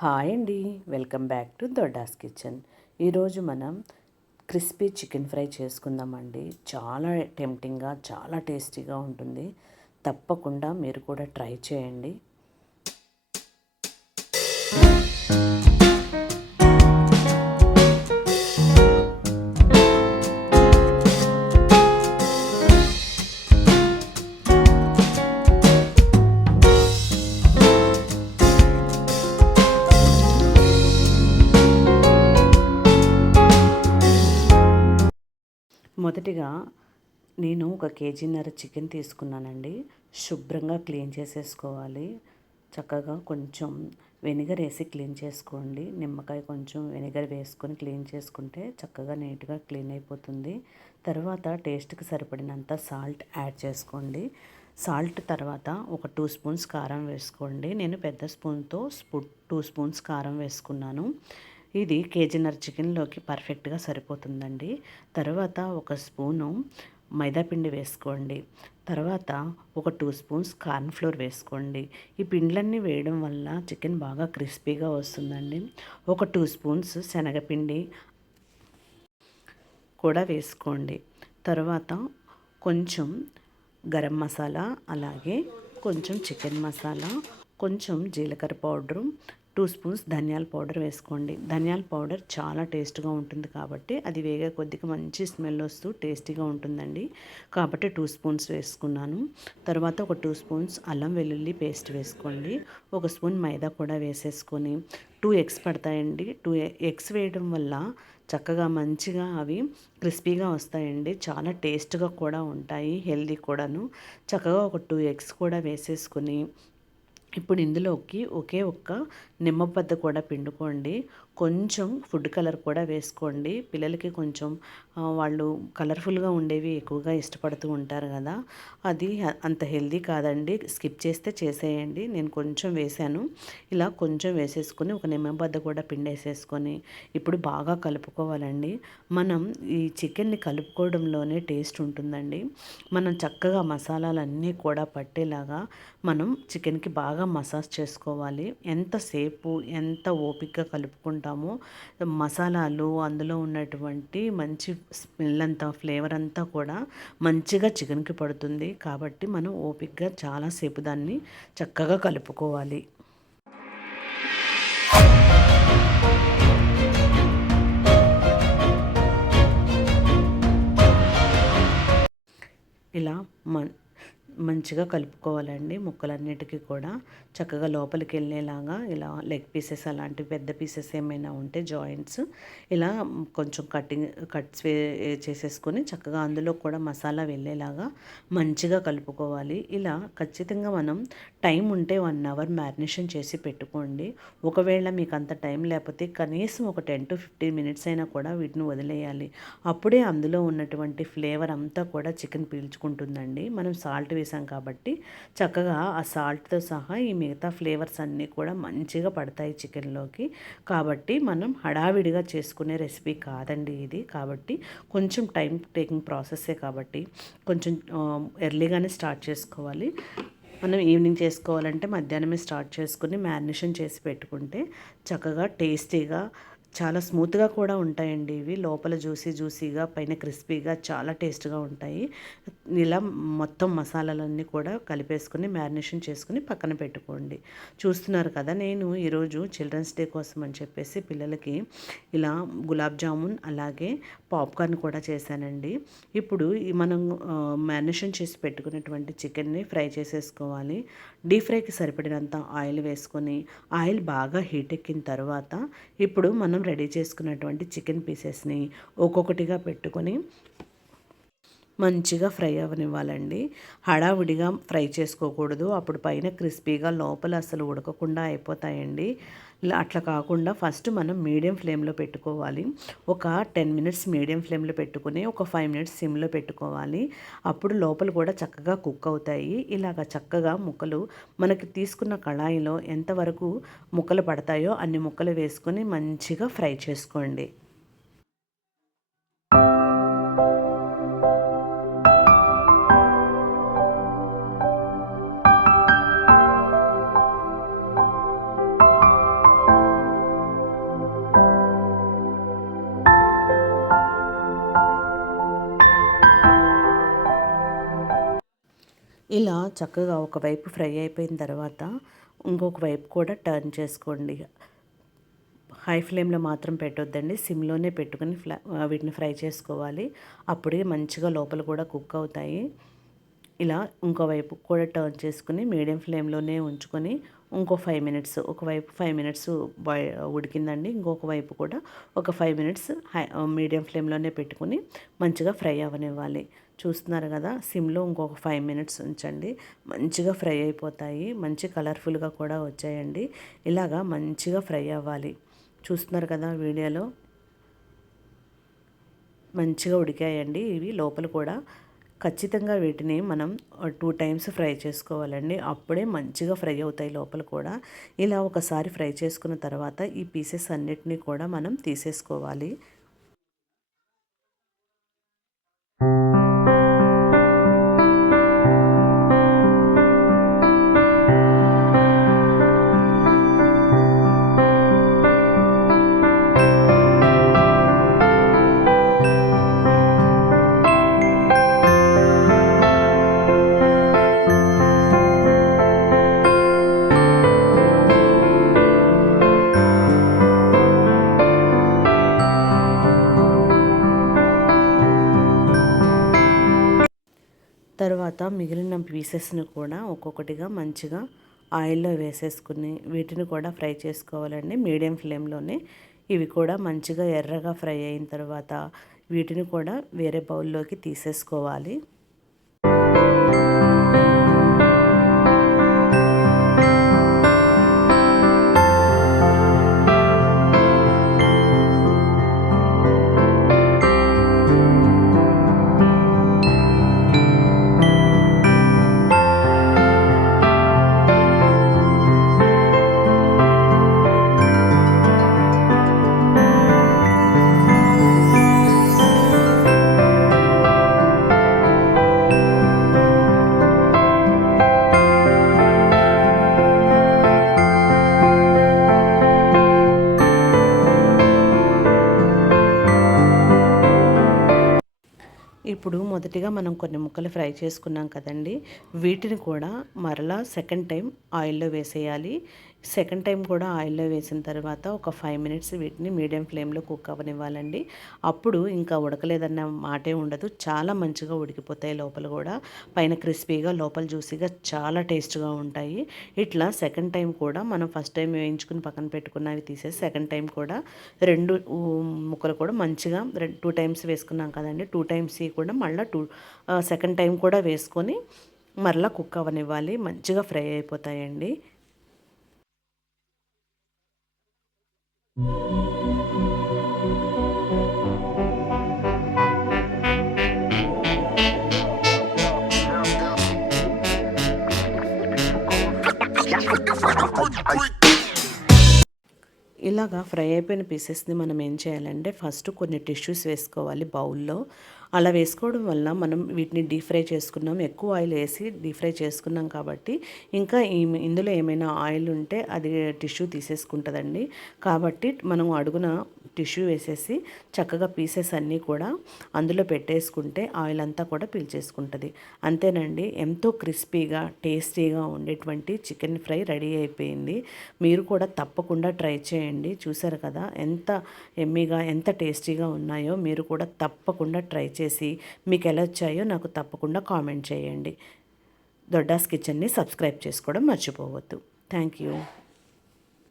Hi అండి, welcome back to దొడ్డాస్ kitchen. ఈరోజు మనం క్రిస్పీ చికెన్ ఫ్రై చేసుకుందామండి. చాలా టెంప్టింగ్గా, చాలా టేస్టీగా ఉంటుంది. తప్పకుండా మీరు కూడా ట్రై చేయండి. మొదటిగా నేను 1 కేజీన్నర చికెన్ తీసుకున్నానండి. శుభ్రంగా క్లీన్ చేసేసుకోవాలి. చక్కగా కొంచెం వెనిగర్ వేసి క్లీన్ చేసుకోండి. నిమ్మకాయ కొంచెం వెనిగర్ వేసుకొని క్లీన్ చేసుకుంటే చక్కగా నీట్గా క్లీన్ అయిపోతుంది. తర్వాత టేస్ట్కి సరిపడినంత సాల్ట్ యాడ్ చేసుకోండి. సాల్ట్ తర్వాత ఒక 2 స్పూన్స్ కారం వేసుకోండి. నేను పెద్ద స్పూన్తో 2 స్పూన్స్ కారం వేసుకున్నాను. ఇది కేజీన్నర చికెన్లోకి పర్ఫెక్ట్గా సరిపోతుందండి. తర్వాత 1 స్పూను మైదాపిండి వేసుకోండి. తర్వాత ఒక 2 స్పూన్స్ కార్న్ఫ్లోర్ వేసుకోండి. ఈ పిండ్లన్నీ వేయడం వల్ల చికెన్ బాగా క్రిస్పీగా వస్తుందండి. ఒక 2 స్పూన్స్ శనగపిండి కూడా వేసుకోండి. తర్వాత కొంచెం గరం మసాలా, అలాగే కొంచెం చికెన్ మసాలా, కొంచెం జీలకర్ర పౌడరు, 2 స్పూన్స్ ధనియాల పౌడర్ వేసుకోండి. ధనియాల పౌడర్ చాలా టేస్ట్గా ఉంటుంది కాబట్టి అది వేగే కొద్దిగా మంచి స్మెల్ వస్తూ టేస్టీగా ఉంటుందండి. కాబట్టి 2 స్పూన్స్ వేసుకున్నాను. తర్వాత ఒక 2 స్పూన్స్ అల్లం వెల్లుల్లి పేస్ట్ వేసుకోండి. 1 స్పూన్ మైదా కూడా వేసేసుకొని 2 ఎగ్స్ పడతాయండి. 2 ఎగ్స్ వేయడం వల్ల చక్కగా మంచిగా అవి క్రిస్పీగా వస్తాయండి. చాలా టేస్ట్గా కూడా ఉంటాయి, హెల్దీ కూడాను. చక్కగా ఒక 2 ఎగ్స్ కూడా వేసేసుకొని ఇప్పుడు ఇందులోకి ఒకే ఒక్క నిమ్మబద్ద కూడా పిండుకోండి. కొంచెం ఫుడ్ కలర్ కూడా వేసుకోండి. పిల్లలకి కొంచెం వాళ్ళు కలర్ఫుల్గా ఉండేవి ఎక్కువగా ఇష్టపడుతూ ఉంటారు కదా, అది అంత హెల్దీ కాదండి. స్కిప్ చేస్తే చేసేయండి. నేను కొంచెం వేసాను. ఇలా కొంచెం వేసేసుకొని ఒక నిమ్మబద్ద కూడా పిండేసేసుకొని ఇప్పుడు బాగా కలుపుకోవాలండి. మనం ఈ చికెన్ని కలుపుకోవడంలోనే టేస్ట్ ఉంటుందండి. మనం చక్కగా మసాలాలన్నీ కూడా పట్టేలాగా మనం చికెన్కి బాగా మసాజ్ చేసుకోవాలి. ఎంతసేపు ఎంత ఓపికగా కలుపుకుంటామో మసాలాలు అందులో ఉన్నటువంటి మంచి స్మెల్ అంతా, ఫ్లేవర్ అంతా కూడా మంచిగా చికెన్కి పడుతుంది. కాబట్టి మనం ఓపికగా చాలాసేపు దాన్ని చక్కగా కలుపుకోవాలి. ఇలా మంచిగా కలుపుకోవాలండి. ముక్కలన్నిటికీ కూడా చక్కగా లోపలికి వెళ్ళేలాగా ఇలా లెగ్ పీసెస్ అలాంటి పెద్ద పీసెస్ ఏమైనా ఉంటే జాయింట్స్ ఇలా కొంచెం కట్స్ చేసేసుకొని చక్కగా అందులో కూడా మసాలా వెళ్ళేలాగా మంచిగా కలుపుకోవాలి. ఇలా ఖచ్చితంగా మనం టైం ఉంటే 1 అవర్ మ్యారినేషన్ చేసి పెట్టుకోండి. ఒకవేళ మీకు అంత టైం లేకపోతే కనీసం ఒక 10 to 15 మినిట్స్ అయినా కూడా వీటిని వదిలేయాలి. అప్పుడే అందులో ఉన్నటువంటి ఫ్లేవర్ అంతా కూడా చికెన్ పీల్చుకుంటుందండి. మనం సాల్ట్ వేసాం కాబట్టి చక్కగా ఆ సాల్ట్తో సహా ఈ మిగతా ఫ్లేవర్స్ అన్నీ కూడా మంచిగా పడతాయి చికెన్లోకి. కాబట్టి మనం హడావిడిగా చేసుకునే రెసిపీ కాదండి ఇది. కాబట్టి కొంచెం టైం టేకింగ్ ప్రాసెస్సే కాబట్టి కొంచెం ఎర్లీగానే స్టార్ట్ చేసుకోవాలి. మనం ఈవినింగ్ చేసుకోవాలంటే మధ్యాహ్నమే స్టార్ట్ చేసుకుని మ్యారినేషన్ చేసి పెట్టుకుంటే చక్కగా టేస్టీగా చాలా స్మూత్గా కూడా ఉంటాయండి. ఇవి లోపల జ్యూసీగా, పైన క్రిస్పీగా చాలా టేస్ట్గా ఉంటాయి. ఇలా మొత్తం మసాలాలన్నీ కూడా కలిపేసుకొని మ్యారినేషన్ చేసుకుని పక్కన పెట్టుకోండి. చూస్తున్నారు కదా, నేను ఈరోజు చిల్డ్రన్స్ డే కోసం అని చెప్పేసి పిల్లలకి ఇలా గులాబ్ జామున్ అలాగే పాప్కార్న్ కూడా చేశానండి. ఇప్పుడు మనం మ్యారినేషన్ చేసి పెట్టుకున్నటువంటి చికెన్ని ఫ్రై చేసేసుకోవాలి. డీప్ ఫ్రైకి సరిపడినంత ఆయిల్ వేసుకొని ఆయిల్ బాగా హీట్ ఎక్కిన తర్వాత ఇప్పుడు మనం రెడీ చేసుకున్నటువంటి చికెన్ పీసెస్ని ఒక్కొక్కటిగా పెట్టుకొని మంచిగా ఫ్రై అవ్వనివ్వాలండి. హడావుడిగా ఫ్రై చేసుకోకూడదు. అప్పుడు పైన క్రిస్పీగా లోపల అసలు ఉడకకుండా అయిపోతాయండి. ఇలా అట్లా కాకుండా ఫస్ట్ మనం మీడియం ఫ్లేమ్లో పెట్టుకోవాలి. ఒక 10 మినిట్స్ మీడియం ఫ్లేమ్లో పెట్టుకుని ఒక 5 మినిట్స్ సిమ్లో పెట్టుకోవాలి. అప్పుడు లోపల కూడా చక్కగా కుక్ అవుతాయి. ఇలాగ చక్కగా ముక్కలు మనకి తీసుకున్న కళాయిలో ఎంతవరకు ముక్కలు పడతాయో అన్ని ముక్కలు వేసుకొని మంచిగా ఫ్రై చేసుకోండి. ఇలా చక్కగా ఒకవైపు ఫ్రై అయిపోయిన తర్వాత ఇంకొక వైపు కూడా టర్న్ చేసుకోండి. హై ఫ్లేమ్లో మాత్రం పెట్టొద్దండి, సిమ్లోనే పెట్టుకుని వీటిని ఫ్రై చేసుకోవాలి. అప్పుడే మంచిగా లోపల కూడా కుక్ అవుతాయి. ఇలా ఇంకోవైపు కూడా టర్న్ చేసుకుని మీడియం ఫ్లేమ్లోనే ఉంచుకొని ఇంకో 5 మినిట్స్, ఒకవైపు 5 మినిట్స్ ఉడికిందండి, ఇంకొక వైపు కూడా ఒక 5 మినిట్స్ మీడియం ఫ్లేమ్లోనే పెట్టుకుని మంచిగా ఫ్రై అవ్వనివ్వాలి. చూస్తున్నారు కదా, సిమ్లో ఇంకొక 5 మినిట్స్ ఉంచండి, మంచిగా ఫ్రై అయిపోతాయి. మంచి కలర్ఫుల్గా కూడా వచ్చాయండి. ఇలాగా మంచిగా ఫ్రై అవ్వాలి. చూస్తున్నారు కదా వీడియోలో, మంచిగా ఉడికాయండి ఇవి. లోపల కూడా ఖచ్చితంగా వీటిని మనం 2 టైమ్స్ ఫ్రై చేసుకోవాలండి, అప్పుడే మంచిగా ఫ్రై అవుతాయి లోపల కూడా. ఇలా ఒకసారి ఫ్రై చేసుకున్న తర్వాత ఈ పీసెస్ అన్నిటినీ కూడా మనం తీసేసుకోవాలి. తర్వాత మిగిలిన పీసెస్ని కూడా ఒక్కొక్కటిగా మంచిగా ఆయిల్లో వేసేసుకుని వీటిని కూడా ఫ్రై చేసుకోవాలండి మీడియం ఫ్లేమ్లోనే. ఇవి కూడా మంచిగా ఎర్రగా ఫ్రై అయిన తర్వాత వీటిని కూడా వేరే బౌల్లోకి తీసేసుకోవాలి. ఇప్పుడు మొదటిగా మనం కొన్ని ముక్కలు ఫ్రై చేసుకున్నాం కదండి, వీటిని కూడా మరలా సెకండ్ టైం ఆయిల్లో వేసేయాలి. సెకండ్ టైం కూడా ఆయిల్లో వేసిన తర్వాత ఒక 5 మినిట్స్ వీటిని మీడియం ఫ్లేమ్లో కుక్ అవ్వనివ్వాలండి. అప్పుడు ఇంకా ఉడకలేదన్న మాటే ఉండదు, చాలా మంచిగా ఉడికిపోతాయి. లోపల కూడా పైన క్రిస్పీగా లోపల జ్యూసీగా చాలా టేస్ట్గా ఉంటాయి. ఇట్లా సెకండ్ టైం కూడా మనం ఫస్ట్ టైం వేయించుకుని పక్కన పెట్టుకున్నవి తీసేసి సెకండ్ టైం కూడా 2 ముక్కలు కూడా మంచిగా 2 టైమ్స్ వేసుకున్నాం కదండి, 2 టైమ్స్ కూడా మళ్ళీ సెకండ్ టైం కూడా వేసుకొని మరలా కుక్ అవ్వనివ్వాలి. మంచిగా ఫ్రై అయిపోతాయండి. ఇలాగా ఫ్రై అయిపోయిన పీసెస్ని మనం ఏం చేయాలంటే ఫస్ట్ కొన్ని టిష్యూస్ వేసుకోవాలి బౌల్లో. అలా వేసుకోవడం వల్ల మనం వీటిని డీప్ ఫ్రై చేసుకున్నాం, ఎక్కువ ఆయిల్ వేసి డీప్ ఫ్రై చేసుకున్నాం కాబట్టి ఇంకా ఇందులో ఏమైనా ఆయిల్ ఉంటే అది టిష్యూ తీసేసుకుంటుందండి. కాబట్టి మనం అడుగున టిష్యూ వేసేసి చక్కగా పీసెస్ అన్నీ కూడా అందులో పెట్టేసుకుంటే ఆయిల్ అంతా కూడా పీల్చేసుకుంటుంది. అంతేనండి, ఎంతో క్రిస్పీగా టేస్టీగా ఉండేటువంటి చికెన్ ఫ్రై రెడీ అయిపోయింది. మీరు కూడా తప్పకుండా ట్రై చేయండి. చూసారు కదా ఎంత ఎమ్మీగా ఎంత టేస్టీగా ఉన్నాయో. మీరు కూడా తప్పకుండా ట్రై చేసి మీకు ఎలా వచ్చాయో నాకు తప్పకుండా కామెంట్ చేయండి. దొడ్డాస్ కిచెన్ని సబ్స్క్రైబ్ చేసుకోవడం మర్చిపోవద్దు. Thank you.